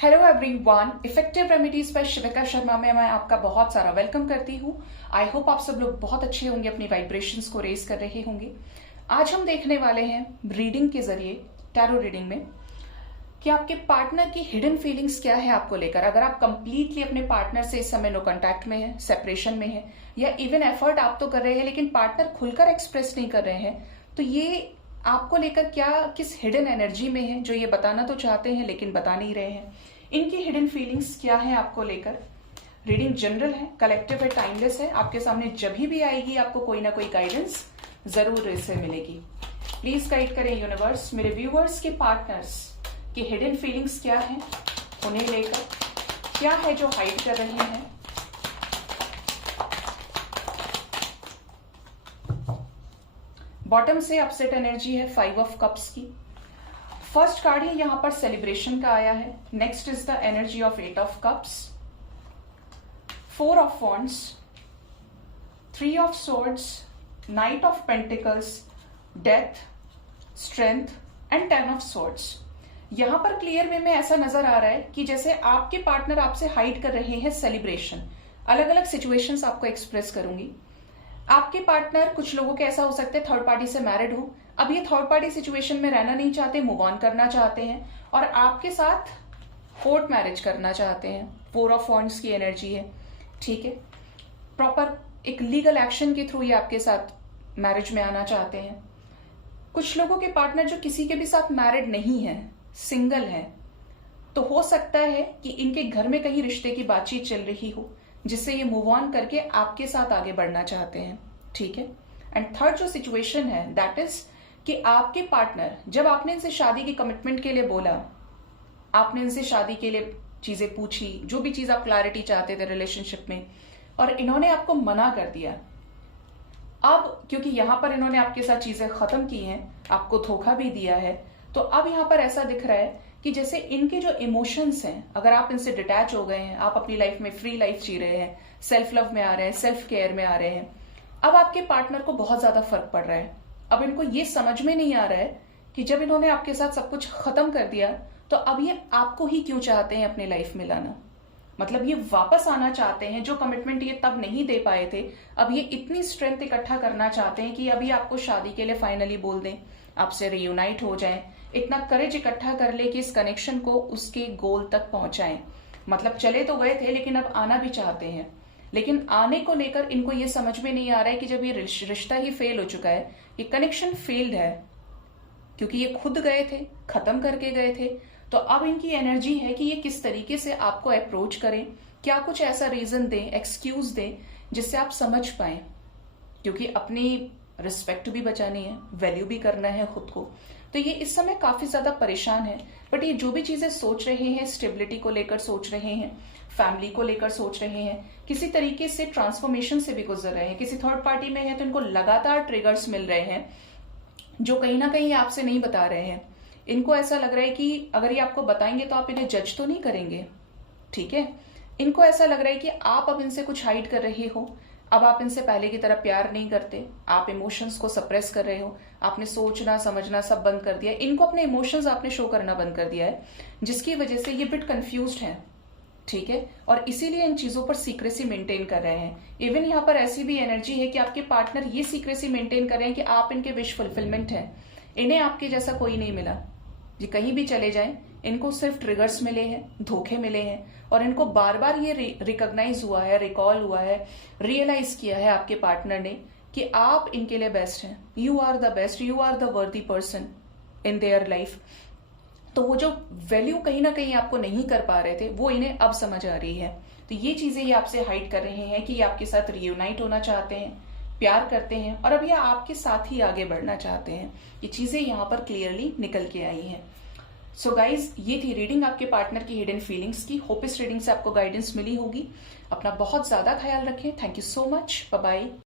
Hello everyone, effective remedies by Shivika Sharma में मैं आपका बहुत सारा वेलकम करती हूँ। आई होप आप सब लोग बहुत अच्छे होंगे, अपनी वाइब्रेशंस को रेज कर रहे होंगे। आज हम देखने वाले हैं रीडिंग के जरिए, टैरो रीडिंग में, कि आपके पार्टनर की हिडन फीलिंग्स क्या है आपको लेकर। अगर आप कंप्लीटली अपने पार्टनर से इस समय नो कॉन्टैक्ट में है, सेपरेशन में है, या इवन एफर्ट आप तो कर रहे हैं लेकिन पार्टनर खुलकर एक्सप्रेस नहीं कर रहे हैं, तो ये आपको लेकर क्या किस हिडन एनर्जी में है जो ये बताना तो चाहते हैं लेकिन बता नहीं रहे हैं। इनकी हिडन फीलिंग्स क्या है आपको लेकर। रीडिंग जनरल है, कलेक्टिव है, टाइमलेस है। आपके सामने जब भी आएगी आपको कोई ना कोई गाइडेंस जरूर इससे मिलेगी। प्लीज गाइड करें यूनिवर्स, मेरे व्यूअर्स के पार्टनर्स की हिडन फीलिंग्स क्या है, उन्हें लेकर क्या है जो हाइड कर रहे हैं। बॉटम से अपसेट एनर्जी है 5 ऑफ कप्स की। फर्स्ट कार्ड ही यहां पर सेलिब्रेशन का आया है। Next is the energy of 8 of cups, 4 of wands, 3 of swords, night of pentacles, death, strength and 10 of swords. यहां पर क्लियर वे में ऐसा नजर आ रहा है कि जैसे आपके पार्टनर आपसे हाइड कर रहे हैं सेलिब्रेशन। अलग अलग सिचुएशंस आपको एक्सप्रेस करूंगी। आपके पार्टनर, कुछ लोगों के ऐसा हो सकता है थर्ड पार्टी से मैरिड हो, अब ये थर्ड पार्टी सिचुएशन में रहना नहीं चाहते, मूव ऑन करना चाहते हैं और आपके साथ कोर्ट मैरिज करना चाहते हैं। 4 ऑफ वॉन्ड्स की एनर्जी है, ठीक है। प्रॉपर एक लीगल एक्शन के थ्रू ये आपके साथ मैरिज में आना चाहते हैं। कुछ लोगों के पार्टनर जो किसी के भी साथ मैरिड नहीं है, सिंगल है, तो हो सकता है कि इनके घर में कहीं रिश्ते की बातचीत चल रही हो जिससे ये मूव ऑन करके आपके साथ आगे बढ़ना चाहते हैं, ठीक है। एंड थर्ड जो सिचुएशन है दैट इज कि आपके पार्टनर, जब आपने इनसे शादी की कमिटमेंट के लिए बोला, आपने इनसे शादी के लिए चीजें पूछी, जो भी चीज आप क्लैरिटी चाहते थे रिलेशनशिप में, और इन्होंने आपको मना कर दिया। अब क्योंकि यहां पर इन्होंने आपके साथ चीजें खत्म की हैं, आपको धोखा भी दिया है, तो अब यहां पर ऐसा दिख रहा है कि जैसे इनके जो इमोशंस हैं, अगर आप इनसे डिटैच हो गए हैं, आप अपनी लाइफ में फ्री लाइफ जी रहे हैं, सेल्फ लव में आ रहे हैं, सेल्फ केयर में आ रहे हैं, अब आपके पार्टनर को बहुत ज्यादा फर्क पड़ रहा है। अब इनको ये समझ में नहीं आ रहा है कि जब इन्होंने आपके साथ सब कुछ खत्म कर दिया तो अब ये आपको ही क्यों चाहते हैं अपने लाइफ में लाना। मतलब ये वापस आना चाहते हैं, जो कमिटमेंट ये तब नहीं दे पाए थे, अब ये इतनी स्ट्रेंथ इकट्ठा करना चाहते हैं कि अभी आपको शादी के लिए फाइनली बोल दें, आपसे रियूनाइट हो जाएं, इतना करेज इकट्ठा कर ले कि इस कनेक्शन को उसके गोल तक पहुंचाएं। मतलब चले तो गए थे लेकिन अब आना भी चाहते हैं, लेकिन आने को लेकर इनको ये समझ में नहीं आ रहा है कि जब ये रिश्ता ही फेल हो चुका है, ये कनेक्शन फेल्ड है, क्योंकि ये खुद गए थे, खत्म करके गए थे, तो अब इनकी एनर्जी है कि ये किस तरीके से आपको अप्रोच करें, क्या कुछ ऐसा रीजन दें, एक्सक्यूज दें जिससे आप समझ पाए, क्योंकि अपनी रिस्पेक्ट भी बचानी है, वैल्यू भी करना है खुद को। तो ये इस समय काफी ज्यादा परेशान है। बट ये जो भी चीजें सोच रहे हैं, स्टेबिलिटी को लेकर सोच रहे हैं, फैमिली को लेकर सोच रहे हैं, किसी तरीके से ट्रांसफॉर्मेशन से भी गुजर रहे हैं, किसी थर्ड पार्टी में है तो इनको लगातार ट्रिगर्स मिल रहे हैं जो कहीं ना कहीं आपसे नहीं बता रहे हैं। इनको ऐसा लग रहा है कि अगर ये आपको बताएंगे तो आप इन्हें जज तो नहीं करेंगे, ठीक है। इनको ऐसा लग रहा है कि आप अब इनसे कुछ हाइड कर रहे हो, अब आप इनसे पहले की तरह प्यार नहीं करते, आप इमोशंस को सप्रेस कर रहे हो, आपने सोचना समझना सब बंद कर दिया, इनको अपने इमोशंस आपने शो करना बंद कर दिया है, जिसकी वजह से ये बिट कंफ्यूज्ड हैं, ठीक है। और इसीलिए इन चीजों पर सीक्रेसी मेंटेन कर रहे हैं। इवन यहाँ पर ऐसी भी एनर्जी है कि आपके पार्टनर ये सीक्रेसी मेंटेन कर रहे हैं कि आप इनके विश फुलफिलमेंट है, इन्हें आपके जैसा कोई नहीं मिला। ये कहीं भी चले जाएं, इनको सिर्फ ट्रिगर्स मिले हैं, धोखे मिले हैं, और इनको बार बार ये रिकॉग्नाइज हुआ है, रिकॉल हुआ है, रियलाइज किया है आपके पार्टनर ने कि आप इनके लिए बेस्ट हैं, you are the best, you are the worthy person in their life. तो वो जो वैल्यू कहीं ना कहीं आपको नहीं कर पा रहे थे, वो इन्हें अब समझ आ रही है। तो ये चीजें ये आपसे हाइड कर रहे हैं कि ये आपके साथ रियूनाइट होना चाहते हैं, प्यार करते हैं, और अब ये आपके साथ ही आगे बढ़ना चाहते हैं। ये चीजें यहाँ पर क्लियरली निकल के आई हैं। सो गाइज, ये थी रीडिंग आपके पार्टनर की हिडन फीलिंग्स की। होप इस रीडिंग से आपको गाइडेंस मिली होगी। अपना बहुत ज्यादा ख्याल रखें। Thank you so much. Bye bye.